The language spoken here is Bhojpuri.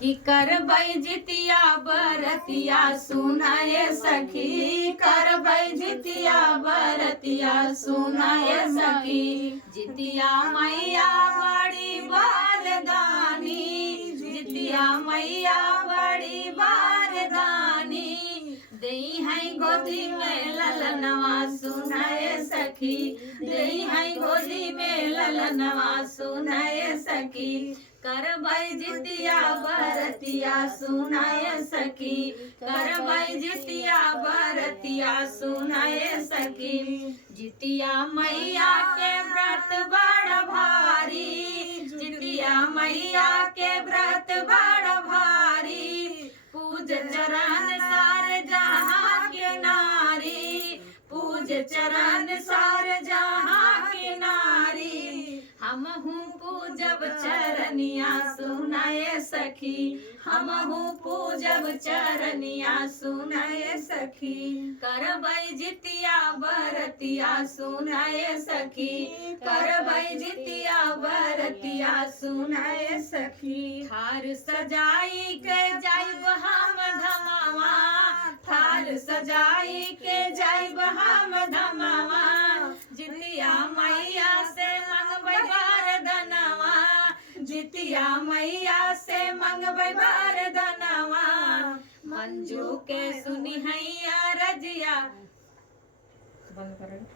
कि करबै जितिया बरतिया सुनाए सखी, करबै जितिया बरतिया सुनाए सखी। जितिया मैया बड़ी वरदानी, जितिया मैया बड़ी वरदानी। देई है गोदी में ललनवा सुनाए सखी, देई है गोदी में ललनवा सुनाए सखी। करबै जितिया बरतिया सुनाए सखी, करबै जितिया बरतिया सुनाए सखी। जितिया मैया के व्रत बड़ भारी, जितिया मैया के व्रत बड़ भारी। पूज चरण सार जहाँ के नारी, पूज चरण सार जहाँ के नारी। हमहू पूजब चरनिया सुनाए सखी, हमहू पूजब चरनिया सुनाए सखी। करबै जितिया बरतिया सुनाए सखी, करबै जितिया बरतिया सुनाए सखी। थार सजाई के जाइब हम धमावा, थार सजाई के जाइब हम धमावा। जितिया मैया से मंगबै वरदनवा, जितिया मैया से मंगबै वरदनवा। मंजू के सुनी हैया रजिया बंद कर।